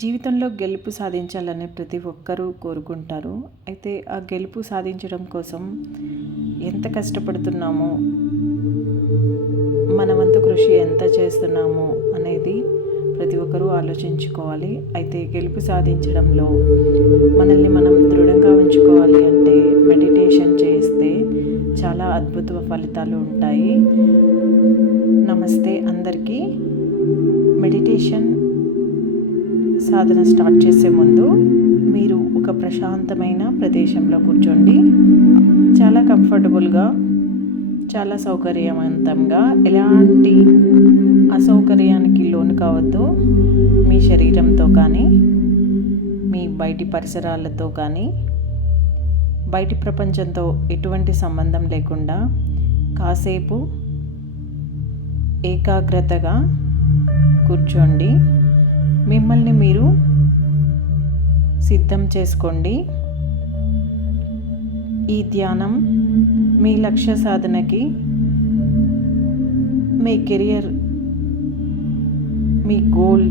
జీవితంలో గెలుపు సాధించాలని ప్రతి ఒక్కరూ కోరుకుంటారు. అయితే ఆ గెలుపు సాధించడం కోసం ఎంత కష్టపడుతున్నామో, మన వంతు కృషి ఎంత చేస్తున్నామో అనేది ప్రతి ఒక్కరూ ఆలోచించుకోవాలి. అయితే గెలుపు సాధించడంలో మనల్ని మనం దృఢంగా ఉంచుకోవాలి అంటే మెడిటేషన్ చేస్తే చాలా అద్భుత ఫలితాలు ఉంటాయి. నమస్తే అందరికీ. మెడిటేషన్ సాధన స్టార్ట్ చేసే ముందు మీరు ఒక ప్రశాంతమైన ప్రదేశంలో కూర్చోండి. చాలా కంఫర్టబుల్గా, చాలా సౌకర్యవంతంగా, ఎలాంటి అసౌకర్యానికి లోను కావద్దు. మీ శరీరంతో కానీ, మీ బయటి పరిసరాలతో కానీ, బయటి ప్రపంచంతో ఎటువంటి సంబంధం లేకుండా కాసేపు ఏకాగ్రతగా కూర్చోండి. మిమ్మల్ని మీరు సిద్ధం చేసుకోండి. ఈ ధ్యానం మీ లక్ష్య సాధనకి, మీ కెరియర్, మీ గోల్,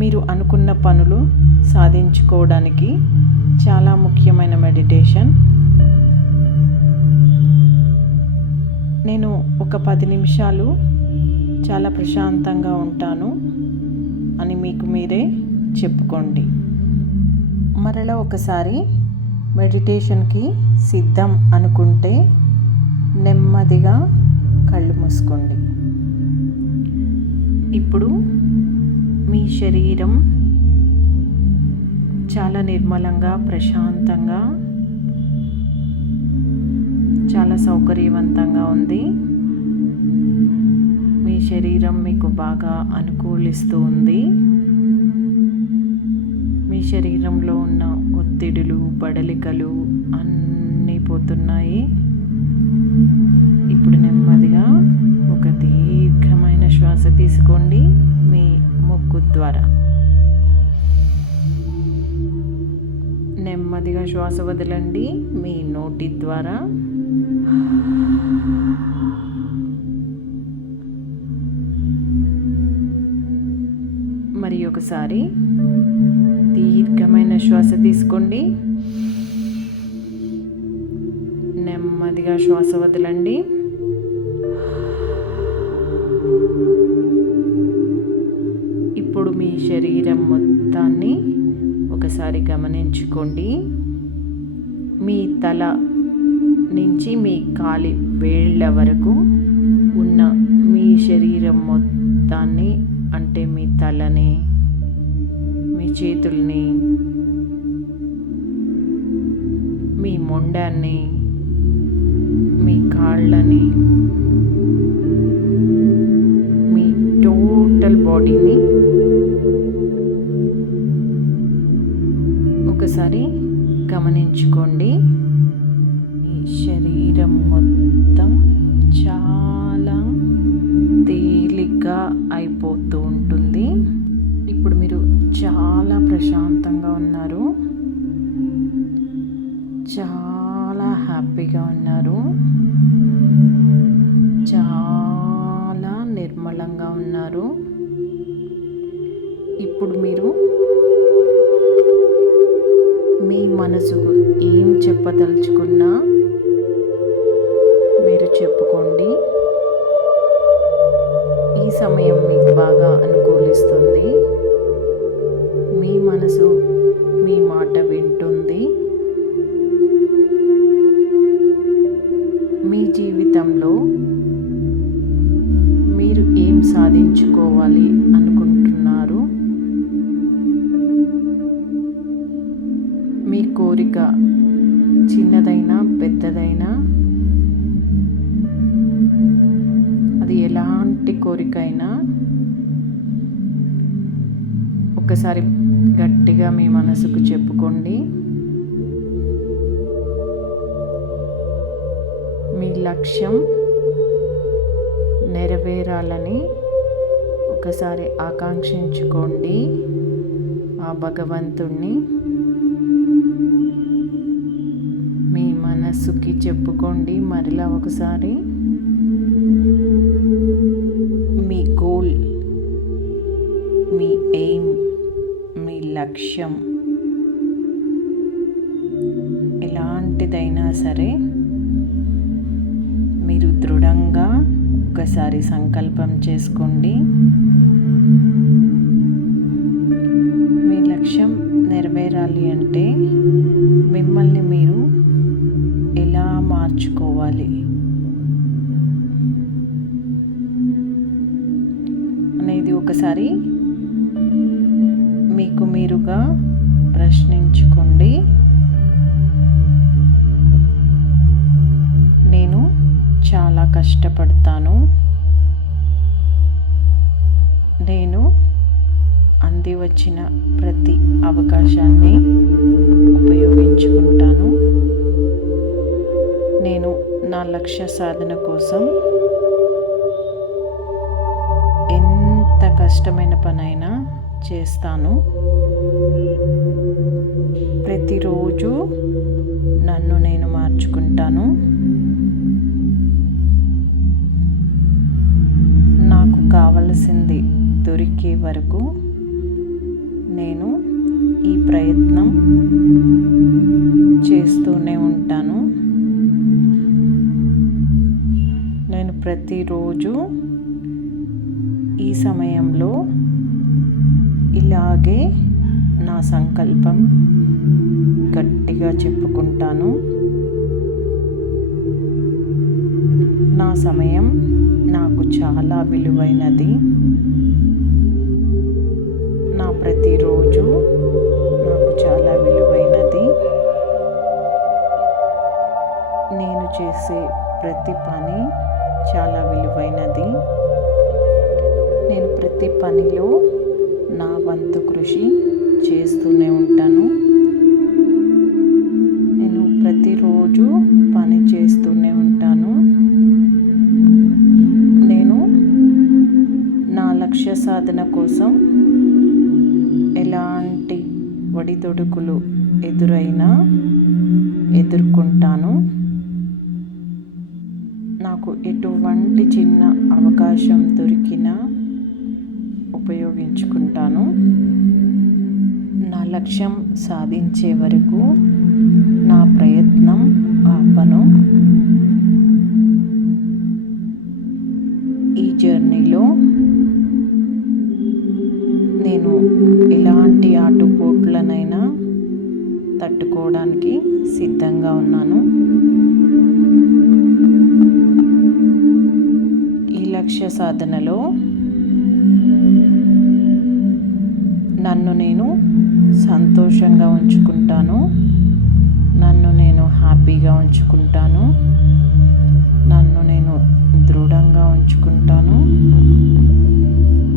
మీరు అనుకున్న పనులు సాధించుకోవడానికి చాలా ముఖ్యమైన మెడిటేషన్. నేను ఒక 10 నిమిషాలు చాలా ప్రశాంతంగా ఉంటాను అని మీకు మీరే చెప్పుకోండి. మరలా ఒకసారి మెడిటేషన్కి సిద్ధం అనుకుంటే నెమ్మదిగా కళ్ళు మూసుకోండి. ఇప్పుడు మీ శరీరం చాలా నిర్మలంగా, ప్రశాంతంగా, చాలా సౌకర్యవంతంగా ఉంది. మీ శరీరం మీకు బాగా అనుకూలిస్తూ ఉంది. మీ శరీరంలో ఉన్న ఒత్తిడులు, బడలికలు అన్నీ పోతున్నాయి. ఇప్పుడు నెమ్మదిగా ఒక దీర్ఘమైన శ్వాస తీసుకోండి మీ ముక్కు ద్వారా. నెమ్మదిగా శ్వాస వదలండి మీ నోటి ద్వారా. మరి ఒకసారి దీర్ఘమైన శ్వాస తీసుకోండి. నెమ్మదిగా శ్వాస వదలండి. ఇప్పుడు మీ శరీరం మొత్తాన్ని ఒకసారి గమనించుకోండి. మీ తల నుంచి మీ కాలి వేళ్ళ వరకు ఉన్న మీ శరీరం మొత్తాన్ని, అంటే మీ తలని, మీ చేతుల్ని, మీ మొండాన్ని, మీ కాళ్ళని, మీ టోటల్ బాడీని ఒకసారి గమనించుకోండి. మీ శరీరం మొత్తం చాలా తేలిగ్గా అయిపోతూ ఉంటుంది. ఇప్పుడు మీరు చాలా ప్రశాంతంగా ఉన్నారు, చాలా హ్యాపీగా ఉన్నారు, చాలా నిర్మలంగా ఉన్నారు. ఇప్పుడు మీరు మీ మనసుకు ఏం చెప్పదలుచుకున్నా మీరు చెప్పుకోండి. ఈ సమయం మీకు బాగా అనుకూలిస్తుంది. మీ మనసు మీ మాట వింటుంది. మీ జీవితంలో మీరు ఏం సాధించుకోవాలి అనుకుంటున్నారు? మీ కోరిక చిన్నదైనా పెద్దదైనా, అది ఎలాంటి కోరికైనా ఒకసారి గట్టిగా మీ మనసుకు చెప్పుకోండి. మీ లక్ష్యం నెరవేరాలని ఒకసారి ఆకాంక్షించుకోండి ఆ భగవంతుణ్ణి. మీ మనసుకి చెప్పుకోండి మరలా ఒకసారి. మీ గోల్ లక్ష్యం ఎలాంటిదైనా సరే మీరు దృఢంగా ఒకసారి సంకల్పం చేసుకోండి. మీ లక్ష్యం నెరవేరాలి అంటే మిమ్మల్ని మీరు ఎలా మార్చుకోవాలి అనేది ఒకసారి మీకు మీరుగా ప్రశ్నించుకోండి. నేను చాలా కష్టపడతాను, నేను అంది వచ్చిన ప్రతి అవకాశాన్ని ఉపయోగించుకుంటాను, నేను నా లక్ష్య సాధన కోసం ఎంత కష్టమైన పనైనా చేస్తాను, ప్రతిరోజు నన్ను నేను మార్చుకుంటాను, నాకు కావలసింది దొరికే వరకు నేను ఈ ప్రయత్నం చేస్తూనే ఉంటాను, నేను ప్రతిరోజు ఈ సమయంలో ఇలాగే నా సంకల్పం గట్టిగా చెప్పుకుంటాను. నా సమయం నాకు చాలా విలువైనది, నా ప్రతిరోజు నాకు చాలా విలువైనది, నేను చేసే ప్రతి పని చాలా విలువైనది, నేను ప్రతి పనిలో నా వంతు కృషి చేస్తూనే ఉంటాను, నేను ప్రతిరోజు పని చేస్తూనే ఉంటాను, నేను నా లక్ష్య సాధన కోసం ఎలాంటి ఒడిదొడుకులు ఎదురైనా ఎదుర్కొంటాను, నాకు ఎటువంటి చిన్న అవకాశం దొరికినా ఉపయోగించుకుంటాను, నా లక్ష్యం సాధించే వరకు నా ప్రయత్నం ఆపను. ఈ జర్నీలో నేను ఎలాంటి ఆటుపోట్లనైనా తట్టుకోవడానికి సిద్ధంగా ఉన్నాను. ఈ లక్ష్య సాధనలో నన్ను నేను సంతోషంగా ఉంచుకుంటాను, నన్ను నేను హ్యాపీగా ఉంచుకుంటాను, నన్ను నేను దృఢంగా ఉంచుకుంటాను,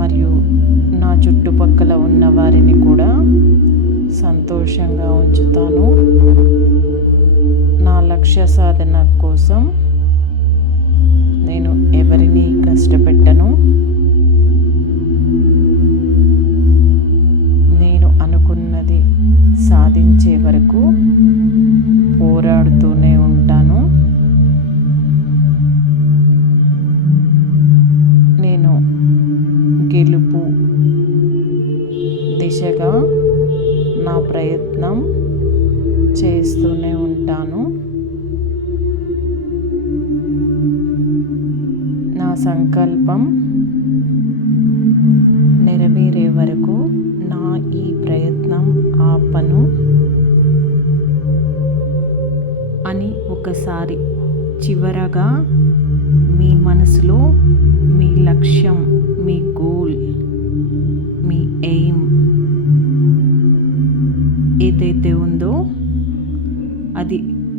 మరియు నా చుట్టుపక్కల ఉన్న వారిని కూడా సంతోషంగా ఉంచుతాను. నా లక్ష్య సాధన కోసం నేను ఎవరిని కష్టపెట్టను, నేను అనుకున్నది సాధించే వరకు పోరాడుతూనే ఉంటాను, నేను గెలుపు దిశగా నా ప్రయత్నం చేస్తూనే ఉంటాను, నా సంకల్పం నెరవేరే వరకు నా ఈ ప్రయత్నం ఆపను అని ఒకసారి చివరగా మీ మనసులో మీ లక్ష్యం, మీ గోల్, మీ ఎయిమ్ ఏదైతే ఉందో అది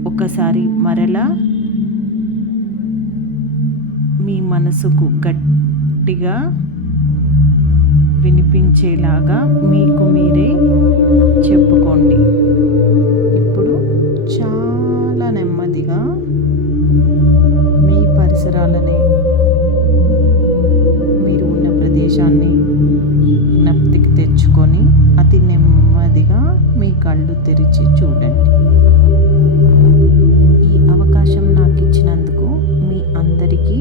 ఒకసారి మరలా మీ మనసుకు గట్టిగా వినిపించేలాగా మీకు మీరే చెప్పుకోండి. ఇప్పుడు చాలా నెమ్మదిగా మీ పరిసరాలని, మీరు ఉన్న ప్రదేశాన్ని జ్ఞప్తికి తెచ్చుకొని అతి నెమ్మదిగా మీ కళ్ళు తెరిచి చూడండి. ఈ అవకాశం నాకు ఇచ్చినందుకు మీ అందరికీ